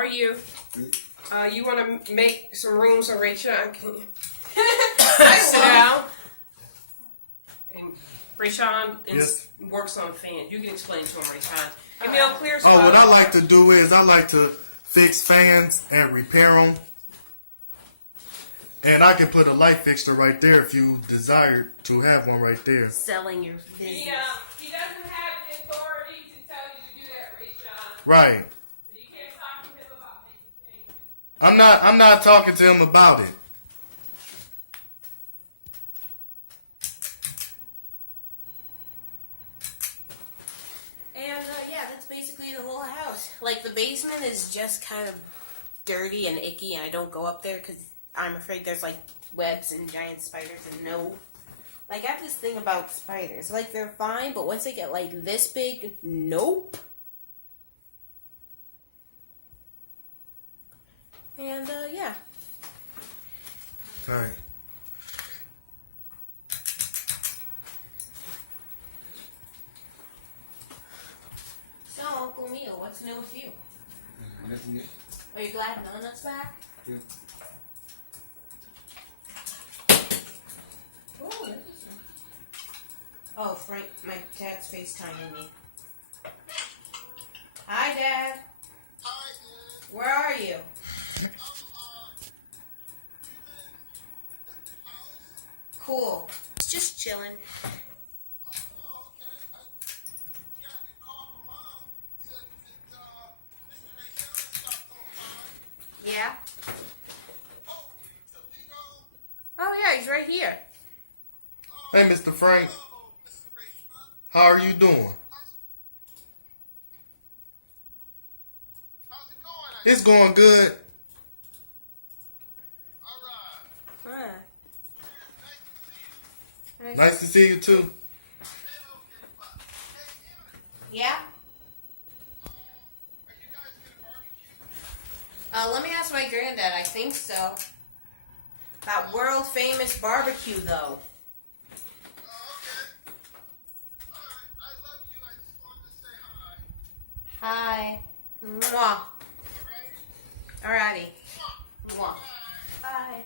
are you? You want to make some room so Rayshawn can sit down? And Rayshawn works on fans. You can explain to him, Rayshawn. Give me a clear spot. Oh, what I like to do is I like to fix fans and repair them. And I can put a light fixture right there if you desire to have one right there. Selling your business. He doesn't have the authority to tell you to do that, Rayshawn. Right. So you can't talk to him about making changes. I'm not talking to him about it. And yeah, that's basically the whole house. Like, the basement is just kind of dirty and icky, and I don't go up there because I'm afraid there's like webs and giant spiders, and no. Like, I have this thing about spiders. Like, they're fine, but once they get like this big, nope. And yeah. Alright. So, Uncle Neil, what's new with you? Nothing yet. Are you glad Nana's back? Yeah. Ooh, this is Oh, Frank, my dad's FaceTiming me. Hi, Dad. Hi, Dad. Where are you? Cool. Just chilling. Oh, okay. I got a call from Mom. Said that Mr. Rayshawn stopped on by. Yeah? Oh, Toledo. Oh, yeah, he's right here. Hey, Mr. Frank. Oh, Mr. Rayshawn. How are you doing? How's it going? It's going good. All right. Huh. Nice to see you. Nice to see you too. Yeah, okay, but hey, Yeah? are you guys gonna barbecue? Let me ask my granddad. I think so. That world famous barbecue, though. Oh, okay. All right. I love you. I just wanted to say hi. Hi. Mwah. All right. Alrighty. Mwah. Bye.